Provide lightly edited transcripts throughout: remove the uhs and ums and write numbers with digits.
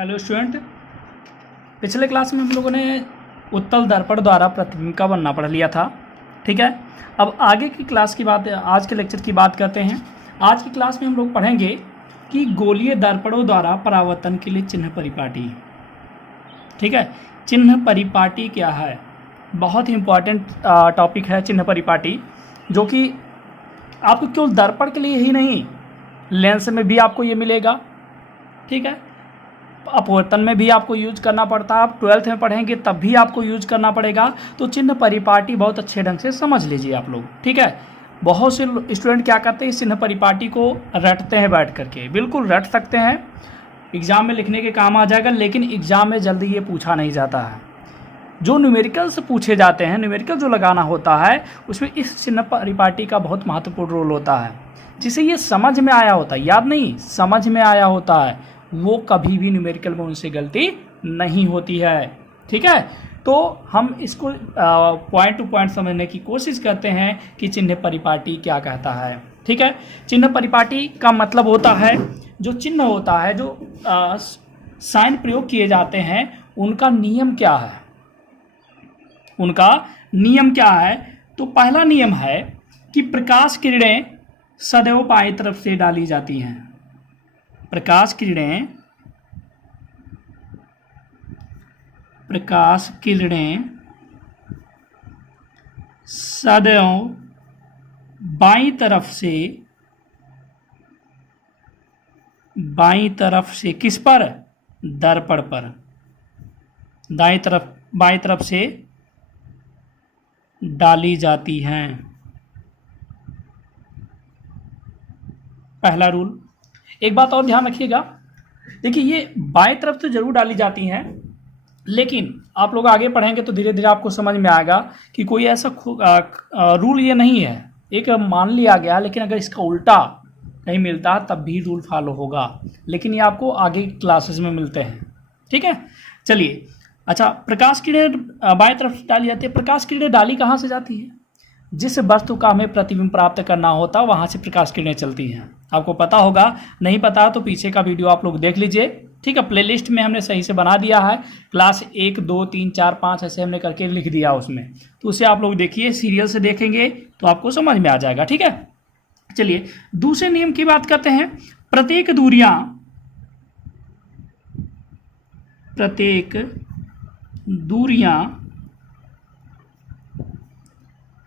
Hello student. पिछले class में हम लोगों ने उत्तल दर्पण द्वारा प्रतिबिंब का बनना पढ़ लिया था। ठीक है, अब आगे की क्लास की बात, आज के लेक्चर की बात करते हैं। आज की क्लास में हम लोग पढ़ेंगे कि गोलीय दर्पणों द्वारा परावर्तन के लिए चिन्ह परिपाटी। ठीक है, चिन्ह परिपाटी क्या है? बहुत ही इंपॉर्टेंट टॉपिक है चिन्ह परिपाटी, जो कि आपको केवल दर्पण के लिए ही नहीं, लेंस में भी आपको ये मिलेगा। ठीक है, अपवर्तन में भी आपको यूज करना पड़ता है। आप 12th में पढ़ेंगे तब भी आपको यूज करना पड़ेगा। तो चिन्ह परिपाटी बहुत अच्छे ढंग से समझ लीजिए आप लोग। ठीक है, बहुत से स्टूडेंट क्या करते हैं, इस चिन्ह परिपाटी को रटते हैं बैठ करके। बिल्कुल रट सकते हैं, एग्जाम में लिखने के काम आ जाएगा, लेकिन एग्जाम में जल्दी ये पूछा नहीं जाता है। जो न्यूमेरिकल से पूछे जाते हैं, न्यूमेरिकल जो लगाना होता है, उसमें इस चिन्ह परिपाटी का बहुत महत्वपूर्ण रोल होता है। जिसे ये समझ में आया होता है, याद नहीं, समझ में आया होता है, वो कभी भी न्यूमेरिकल में उनसे गलती नहीं होती है। ठीक है, तो हम इसको पॉइंट टू पॉइंट समझने की कोशिश करते हैं कि चिन्ह परिपाटी क्या कहता है। ठीक है, चिन्ह परिपाटी का मतलब होता है जो चिन्ह होता है, जो साइन प्रयोग किए जाते हैं, उनका नियम क्या है। उनका नियम क्या है? तो पहला नियम है कि प्रकाश किरणें सदैव बाईं तरफ से डाली जाती हैं। प्रकाश किरणें सदैव बाईं तरफ से किस पर? दर्पण पर। बाईं तरफ से डाली जाती हैं। पहला रूल। एक बात और ध्यान रखिएगा, देखिए ये बाएं तरफ से जरूर डाली जाती हैं, लेकिन आप लोग आगे पढ़ेंगे तो धीरे धीरे आपको समझ में आएगा कि कोई ऐसा रूल ये नहीं है। एक मान लिया गया, लेकिन अगर इसका उल्टा नहीं मिलता तब भी रूल फॉलो होगा, लेकिन ये आपको आगे क्लासेस में मिलते हैं। ठीक है, चलिए। अच्छा, प्रकाश किरणें बाएं तरफ डाली जाती है। प्रकाश किरणें डाली कहाँ से जाती है? जिस वस्तु का हमें प्रतिबिंब प्राप्त करना होता है वहाँ से प्रकाश किरणें चलती हैं। आपको पता होगा, नहीं पता तो पीछे का वीडियो आप लोग देख लीजिए। ठीक है, प्लेलिस्ट में हमने सही से बना दिया है, क्लास 1, 2, 3, 4, 5 ऐसे हमने करके लिख दिया उसमें, तो उसे आप लोग देखिए, सीरियल से देखेंगे तो आपको समझ में आ जाएगा। ठीक है, चलिए दूसरे नियम की बात करते हैं। प्रत्येक दूरियां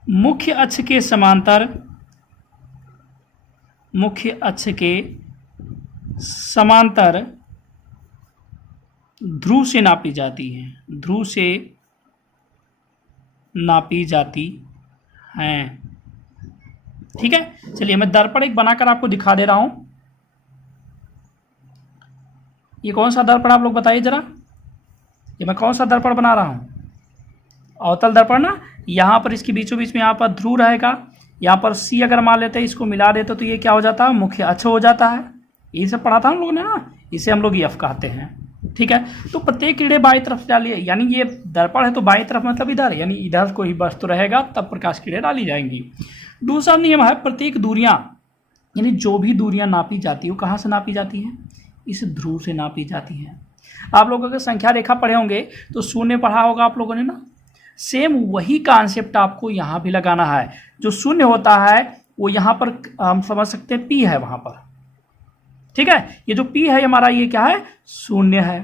मुख्य अक्ष के समांतर ध्रुव से नापी जाती हैं। ठीक है, चलिए मैं दर्पण एक बनाकर आपको दिखा दे रहा हूं। ये कौन सा दर्पण आप लोग बताइए जरा, ये मैं कौन सा दर्पण बना रहा हूं? अवतल दर्पण ना। यहाँ पर इसके बीचों बीच में यहाँ पर ध्रुव रहेगा, यहाँ पर सी अगर मान लेते हैं, इसको मिला देते तो ये क्या हो जाता है? मुख्य अक्ष हो जाता है। यही सब पढ़ा था हम लोगों ने ना, इसे हम लोग एफ कहते हैं। ठीक है, तो प्रत्येक किरणें बाईं तरफ डालिए, यानी ये दर्पण है तो बाईं तरफ मतलब इधर, यानी इधर कोई वस्तु रहेगा तब प्रकाश किरणें डाली जाएंगी। दूसरा नियम है, प्रत्येक दूरियां, यानी जो भी दूरियां नापी जाती है वो कहाँ से नापी जाती हैं? इस ध्रुव से नापी जाती हैं। आप लोग अगर संख्या रेखा पढ़े होंगे तो शून्य पढ़ा होगा आप लोगों ने ना, सेम वही कॉन्सेप्ट आपको यहाँ भी लगाना है। जो शून्य होता है वो यहाँ पर हम समझ सकते हैं पी है वहाँ पर। ठीक है, ये जो पी है हमारा, ये क्या है? शून्य है।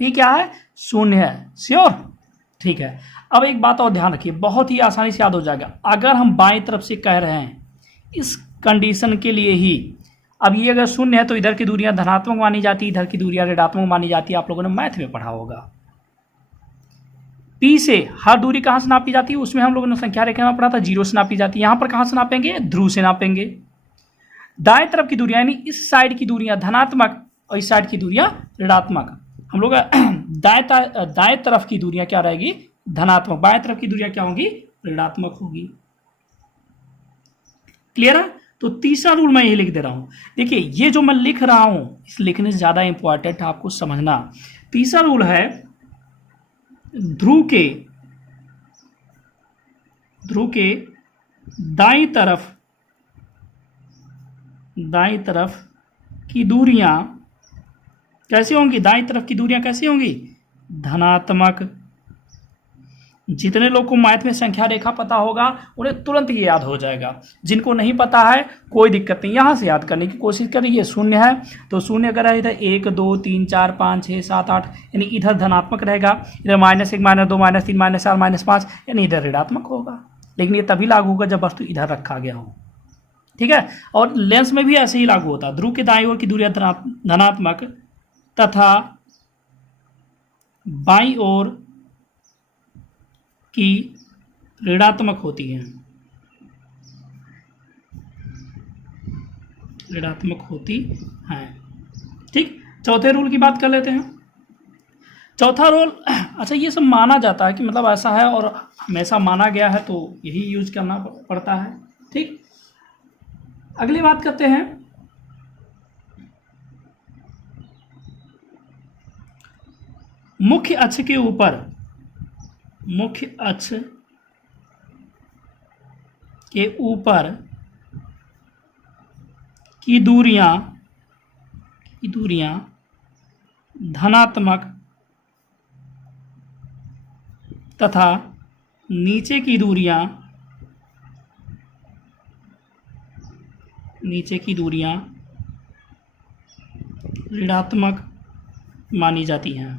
पी क्या है? शून्य है। श्योर? ठीक है, अब एक बात और ध्यान रखिए, बहुत ही आसानी से याद हो जाएगा। अगर हम बाएं तरफ से कह रहे हैं इस कंडीशन के लिए ही, अब ये अगर शून्य है तो इधर की दूरियां धनात्मक मानी जाती है, इधर की दूरियां ऋणात्मक मानी जाती है। आप लोगों ने मैथ में पढ़ा होगा। पी से हर दूरी कहाँ से नापी जाती है? उसमें हम लोगों ने संख्या रेखा में पढ़ा था, 0 से नापी जाती है। यहाँ पर कहाँ से नापेंगे? ध्रुव से नापेंगे। दाएं तरफ की दूरियां, यानी इस साइड की दूरियां धनात्मक और इस साइड की दूरियां ऋणात्मक। हम लोग दाएं तरफ की दूरियां क्या रहेगी? धनात्मक। बाएं तरफ की दूरियां क्या होंगी? ऋणात्मक होगी। क्लियर है? तो तीसरा रूल मैं यही लिख दे रहा हूं। देखिए ये जो मैं लिख रहा हूं, इस लिखने से ज्यादा इंपॉर्टेंट है आपको समझना। तीसरा रूल है, ध्रुव के दाईं तरफ की दूरियां कैसी होंगी, दाईं तरफ की दूरियां कैसी होंगी, धनात्मक। जितने लोग को मैथ में संख्या रेखा पता होगा उन्हें तुरंत ये याद हो जाएगा, जिनको नहीं पता है कोई दिक्कत नहीं, यहाँ से याद करने की कोशिश करिए। ये शून्य है तो शून्य अगर है इधर 1 2 3 4 5 6 7 8 यानी इधर धनात्मक रहेगा, इधर -1 -2 -3 -4 -5 यानी इधर ऋणात्मक होगा। लेकिन ये तभी लागू होगा जब वस्तु इधर रखा गया हो, ठीक है। और लेंस में भी ऐसे ही लागू होता है। ध्रुव के दाईं ओर की दूरियां धनात्मक तथा बाईं ओर की ऋणात्मक होती हैं, ऋणात्मक होती हैं, ठीक। चौथे रूल की बात कर लेते हैं। चौथा रूल, अच्छा ये सब माना जाता है कि मतलब ऐसा है और हमेशा माना गया है तो यही यूज करना पड़ता है, ठीक। अगली बात करते हैं, मुख्य अक्ष के ऊपर, मुख्य अक्ष के ऊपर की दूरियां धनात्मक तथा नीचे की दूरियां ऋणात्मक मानी जाती हैं,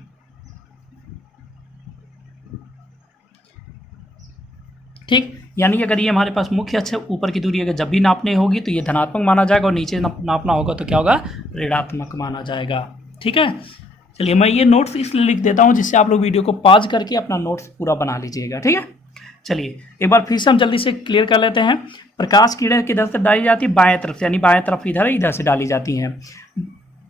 ठीक। यानी अगर ये हमारे पास मुख्य अक्ष ऊपर की दूरी अगर जब भी नापने होगी तो ये धनात्मक माना जाएगा और नीचे नापना होगा तो क्या होगा, ऋणात्मक माना जाएगा, ठीक है। चलिए मैं ये नोट्स इसलिए लिख देता हूँ जिससे आप लोग वीडियो को पॉज करके अपना नोट्स पूरा बना लीजिएगा, ठीक है। चलिए एक बार फिर से हम जल्दी से क्लियर कर लेते हैं। प्रकाश किरणें किधर से डाली जाती है, बाएं तरफ से, यानी बाएं तरफ इधर से डाली जाती हैं।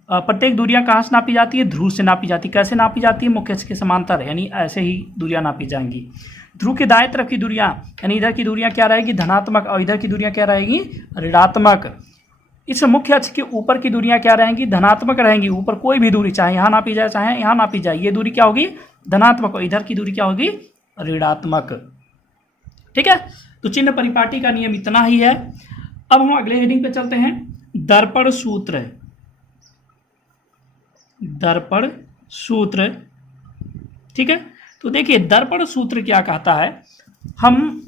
प्रत्येक दूरियां कहाँ से नापी जाती है, ध्रुव से नापी जाती है। कैसे नापी जाती है, मुख्य अक्ष के समांतर, यानी ऐसे ही दूरियां नापी जाएंगी। ध्रुव के दाएं तरफ की दूरियां, यानी इधर की दूरियां क्या रहेगी, धनात्मक, और इधर की दूरियां क्या रहेगी, ऋणात्मक। इस मुख्य अक्ष के ऊपर की दूरियां क्या रहेंगी, धनात्मक रहेंगी। ऊपर कोई भी दूरी चाहे यहाँ नापी जाए चाहे यहाँ नापी जाए, ये दूरी क्या होगी, धनात्मक, और इधर की दूरी क्या होगी, ऋणात्मक, ठीक है। तो चिन्ह परिपाटी का नियम इतना ही है। अब हम अगले हेडिंग पे चलते हैं, दर्पण सूत्र। दर्पण सूत्र, ठीक है। तो देखिए दर्पण सूत्र क्या कहता है, हम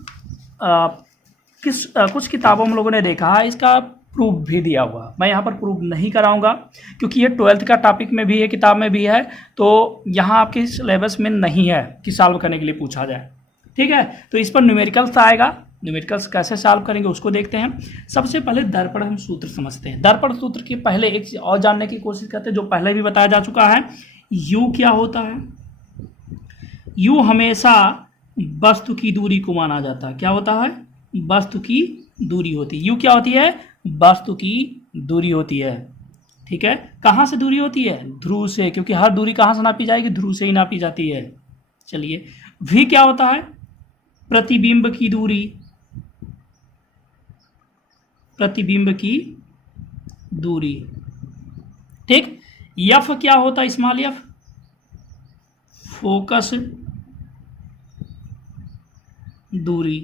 कुछ किताबों में लोगों ने देखा है, इसका प्रूफ भी दिया हुआ। मैं यहाँ पर प्रूफ नहीं कराऊंगा क्योंकि ये 12th का टॉपिक में भी है, किताब में भी है, तो यहाँ आपके सिलेबस में नहीं है कि सॉल्व करने के लिए पूछा जाए, ठीक है। तो इस पर न्यूमेरिकल्स आएगा, न्यूमेरिकल्स कैसे सॉल्व करेंगे उसको देखते हैं। सबसे पहले दर्पण हम सूत्र समझते हैं। दर्पण सूत्र के पहले एक चीज और जानने की कोशिश करते हैं जो पहले भी बताया जा चुका है। यू क्या होता है, यू हमेशा वस्तु की दूरी को माना जाता है। क्या होता है, वस्तु की दूरी होती है। यू क्या होती है, वस्तु की दूरी होती है, ठीक है। कहाँ से दूरी होती है, ध्रुव से, क्योंकि हर दूरी कहाँ से नापी जाएगी, ध्रुव से ही नापी जाती है। चलिए वी क्या होता है, प्रतिबिंब की दूरी, प्रतिबिंब की दूरी, ठीक। यफ क्या होता है, स्मॉल यफ, फोकस दूरी,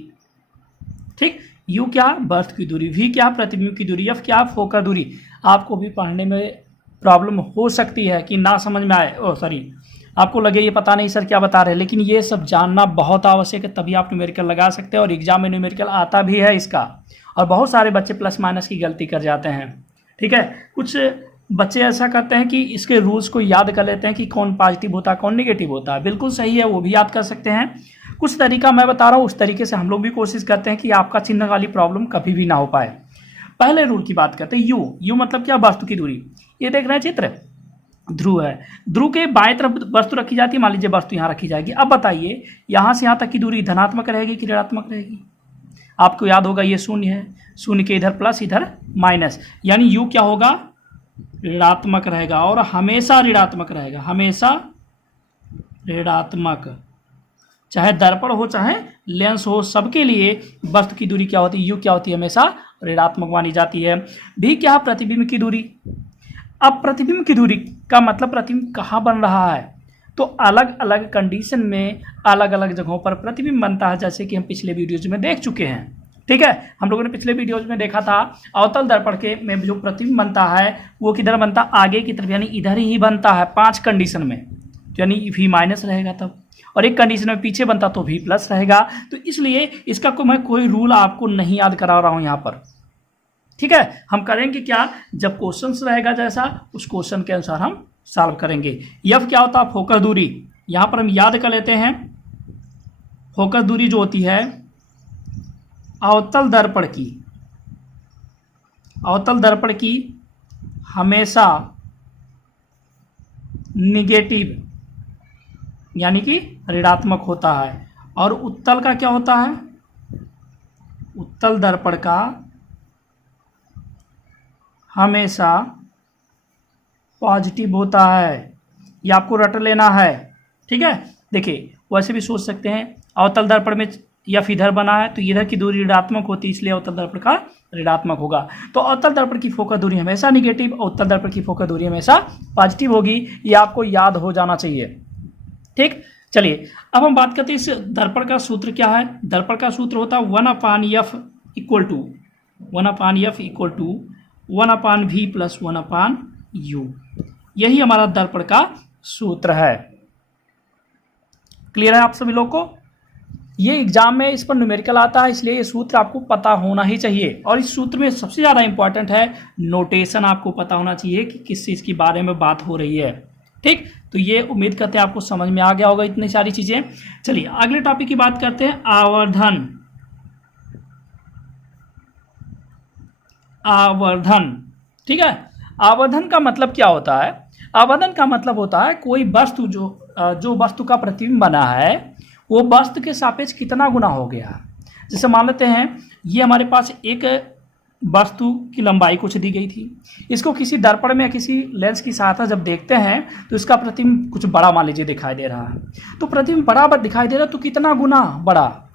ठीक। यू क्या, वस्तु की दूरी, वी क्या, प्रतिबिंब की दूरी, एफ क्या, फोकस दूरी। आपको भी पढ़ने में प्रॉब्लम हो सकती है कि ना समझ में आए, आपको लगे ये पता नहीं सर क्या बता रहे हैं, लेकिन ये सब जानना बहुत आवश्यक है, तभी आप न्यूमेरिकल लगा सकते हैं। और एग्जाम में न्यूमेरिकल आता भी है इसका, और बहुत सारे बच्चे प्लस माइनस की गलती कर जाते हैं, ठीक है। कुछ बच्चे ऐसा करते हैं कि इसके रूल्स को याद कर लेते हैं कि कौन पॉजिटिव होता है कौन निगेटिव होता है। बिल्कुल सही है, वो भी याद कर सकते हैं। कुछ तरीका मैं बता रहा हूँ, उस तरीके से हम लोग भी कोशिश करते हैं कि आपका चिन्ह वाली प्रॉब्लम कभी भी ना हो पाए। पहले रूल की बात करते हैं, यू। यू मतलब क्या, वस्तु की दूरी। ये देख रहे हैं चित्र, ध्रुव है, ध्रुव के बाएं तरफ वस्तु रखी जाती है। मान लीजिए वस्तु यहाँ रखी जाएगी। अब बताइए यहाँ से यहाँ तक की दूरी धनात्मक रहेगी कि ऋणात्मक रहेगी। आपको याद होगा ये शून्य है, शून्य के इधर प्लस इधर माइनस, यानी यू क्या होगा, ऋणात्मक रहेगा, और हमेशा ऋणात्मक रहेगा, हमेशा ऋणात्मक। चाहे दर्पण हो चाहे लेंस हो, सबके लिए वस्तु की दूरी क्या होती है, यू क्या होती है, हमेशा ऋणात्मक मानी जाती है। भी क्या, प्रतिबिंब की दूरी। अब प्रतिबिंब की दूरी का मतलब प्रतिबिंब कहाँ बन रहा है, तो अलग अलग कंडीशन में अलग अलग जगहों पर प्रतिबिंब बनता है, जैसे कि हम पिछले वीडियोज में देख चुके हैं, ठीक है। हम लोगों ने पिछले वीडियोज में देखा था अवतल दर्पण के में जो प्रतिबिंब बनता है वो किधर बनता, आगे की तरफ, यानी इधर ही बनता है 5 कंडीशन में, यानी V माइनस रहेगा तब, और एक कंडीशन में पीछे बनता तो V प्लस रहेगा। तो इसलिए इसका मैं कोई रूल आपको नहीं याद करा रहा हूं यहाँ पर, ठीक है। हम करेंगे क्या, जब क्वेश्चन रहेगा जैसा उस क्वेश्चन के अनुसार हम सॉल्व करेंगे। F क्या होता है, फोकस दूरी। यहाँ पर हम याद कर लेते हैं, फोकस दूरी जो होती है अवतल दर्पण की हमेशा निगेटिव यानी कि ऋणात्मक होता है, और उत्तल का क्या होता है, उत्तल दर्पण का हमेशा पॉजिटिव होता है। ये आपको रट लेना है, ठीक है। देखिए वैसे भी सोच सकते हैं, अवतल दर्पण में या इधर बना है तो इधर की दूरी ऋणात्मक होती है, इसलिए अवतल दर्पण का ऋणात्मक होगा। तो अवतल दर्पण की फोकस दूरी हमेशा निगेटिव, उत्तल दर्पण की फोकस दूरी हमेशा पॉजिटिव होगी। ये आपको याद हो जाना चाहिए, ठीक। चलिए अब हम बात करते हैं इस दर्पण का सूत्र क्या है। दर्पण का सूत्र होता है 1/f equal to 1/f equal to 1/v plus 1/u। यही हमारा दर्पण का सूत्र है। क्लियर है आप सभी लोग को। ये एग्जाम में इस पर न्यूमेरिकल आता है, इसलिए ये सूत्र आपको पता होना ही चाहिए। और इस सूत्र में सबसे ज़्यादा इंपॉर्टेंट है नोटेशन, आपको पता होना चाहिए कि किस चीज़ के बारे में बात हो रही है, ठीक। तो ये उम्मीद करते हैं आपको समझ में आ गया होगा इतनी सारी चीज़ें। चलिए अगले टॉपिक की बात करते हैं, आवर्धन, ठीक है। आवर्धन का मतलब क्या होता है, आवर्धन का मतलब होता है कोई वस्तु जो वस्तु का प्रतिबिंब बना है वो वस्तु के सापेक्ष कितना गुना हो गया। जैसे मान लेते हैं ये हमारे पास एक वस्तु की लंबाई कुछ दी गई थी, इसको किसी दर्पण में या किसी लेंस की सहायता जब देखते हैं तो इसका प्रतिबिंब कुछ बड़ा मान लीजिए दिखाई दे रहा है। तो प्रतिबिंब बड़ा दिखाई दे रहा है तो कितना गुना बड़ा,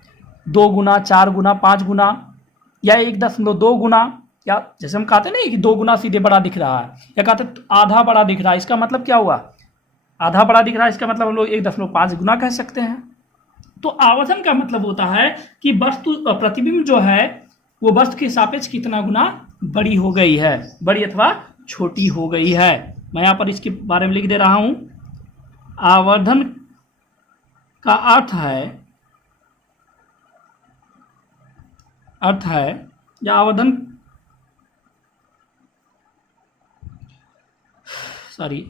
2 गुना, 4 गुना, 5 गुना, या 1.2 गुना, या जैसे हम कहते नहीं कि 2 गुना सीधे बड़ा दिख रहा है, या कहते आधा बड़ा दिख रहा है। इसका मतलब क्या हुआ, आधा बड़ा दिख रहा है, इसका मतलब हम लोग 1.5 गुना कह सकते हैं। तो आवर्धन का मतलब होता है कि वस्तु प्रतिबिंब जो है वो वस्तु के सापेक्ष कितना गुना बड़ी हो गई है, बड़ी अथवा छोटी हो गई है। मैं यहाँ पर इसके बारे में लिख दे रहा हूं। आवर्धन का अर्थ है या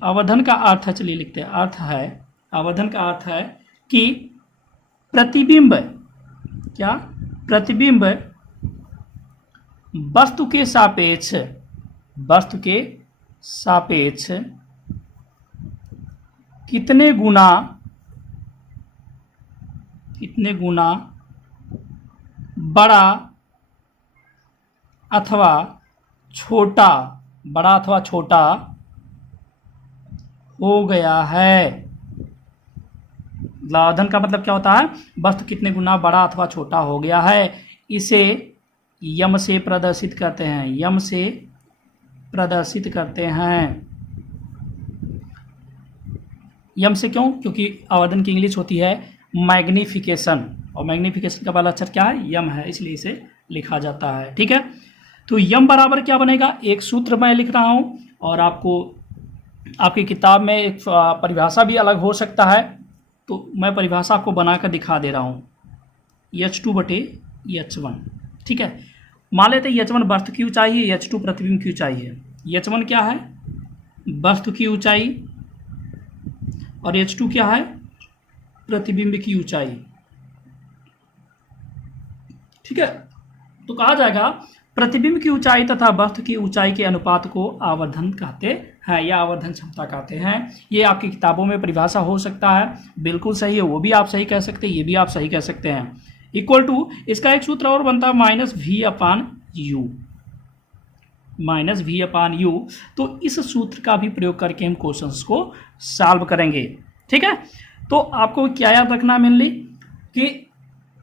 आवर्धन का अर्थ है, चलिए लिखते हैं, आवर्धन का अर्थ है कि प्रतिबिंब वस्तु के सापेक्ष कितने गुना बड़ा अथवा छोटा हो गया है। आवर्धन का मतलब क्या होता है, वस्तु कितने गुना बड़ा अथवा छोटा हो गया है। इसे यम से प्रदर्शित करते हैं, यम से क्यों, क्योंकि आवर्धन की इंग्लिश होती है मैग्निफिकेशन, और मैग्निफिकेशन का पहला अक्षर क्या है, यम है, इसलिए इसे लिखा जाता है, ठीक है। तो यम बराबर क्या बनेगा, एक सूत्र मैं लिख रहा हूं, और आपको आपकी किताब में एक परिभाषा भी अलग हो सकता है, तो मैं परिभाषा आपको बनाकर दिखा दे रहा हूँ। H2/H1, ठीक है। मान लेते हैं H1 वस्तु की ऊंचाई है, H2 प्रतिबिंब की ऊंचाई है। H1 क्या है, वस्तु की ऊंचाई, और H2 क्या है, प्रतिबिंब की ऊंचाई, ठीक है। तो कहा जाएगा प्रतिबिंब की ऊंचाई तथा वस्तु की ऊंचाई के अनुपात को आवर्धन कहते हैं या आवर्धन क्षमता कहते हैं। ये आपकी किताबों में परिभाषा हो सकता है, बिल्कुल सही है, वो भी आप सही कह सकते हैं, ये भी आप सही कह सकते हैं। इक्वल टू इसका एक सूत्र और बनता है -v/u। तो इस सूत्र का भी प्रयोग करके हम क्वेश्चंस को सॉल्व करेंगे, ठीक है। तो आपको क्या याद रखना मेनली कि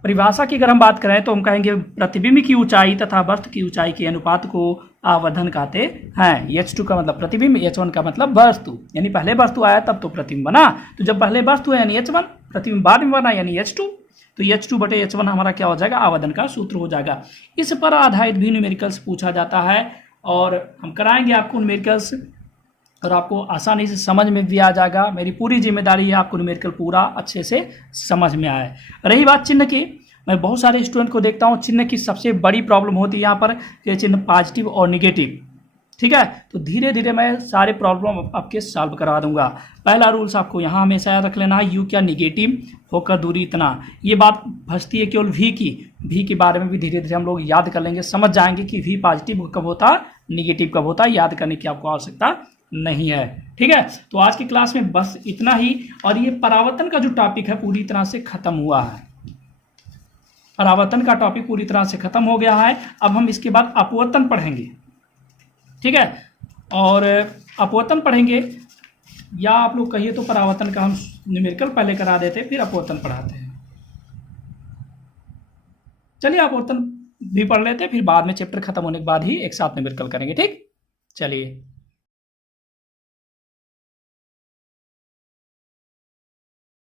परिभाषा की अगर हम बात करें तो हम कहेंगे प्रतिबिंब की ऊंचाई तथा वस्तु की ऊंचाई के अनुपात को आवर्धन कहते हैं। H2 का मतलब प्रतिबिंब, H1 का मतलब वस्तु, यानी पहले वस्तु आया तब तो प्रतिबिंब बना, तो जब पहले वस्तु है यानी H1, प्रतिबिंब बाद में बना यानी H2। तो H2/H1 हमारा क्या हो जाएगा, आवर्धन का सूत्र हो जाएगा। इस पर आधारित भी न्यूमेरिकल्स पूछा जाता है और हम कराएंगे आपको न्यूमेरिकल्स और आपको आसानी से समझ में भी आ जाएगा। मेरी पूरी जिम्मेदारी है आपको न्यूमेरिकल पूरा अच्छे से समझ में आए। रही बात चिन्ह की, मैं बहुत सारे स्टूडेंट को देखता हूँ चिन्ह की सबसे बड़ी प्रॉब्लम होती है यहाँ पर कि चिन्ह पॉजिटिव और निगेटिव, ठीक है। तो धीरे धीरे मैं सारे प्रॉब्लम आपके सॉल्व करा दूंगा। पहला रूल्स आपको यहाँ हमेशा याद रख लेना है, यू क्या निगेटिव होकर दूरी इतना। ये बात फंसती है केवल वी के बारे में भी धीरे धीरे हम लोग याद कर लेंगे, समझ जाएंगे कि वी पॉजिटिव कब होता, निगेटिव कब होता, याद करने की आपको आवश्यकता नहीं है, ठीक है। तो आज की क्लास में बस इतना ही। और ये परावर्तन का जो टॉपिक है पूरी तरह से खत्म हुआ है, परावर्तन का टॉपिक पूरी तरह से खत्म हो गया है। अब हम इसके बाद अपवर्तन पढ़ेंगे, ठीक है। और अपवर्तन पढ़ेंगे या आप लोग कहिए तो परावर्तन का हम न्यूमेरिकल पहले करा देते फिर अपवर्तन पढ़ाते हैं। चलिए अपवर्तन भी पढ़ लेते हैं, फिर बाद में चैप्टर खत्म होने के बाद ही एक साथ न्यूमेरिकल करेंगे, ठीक। चलिए।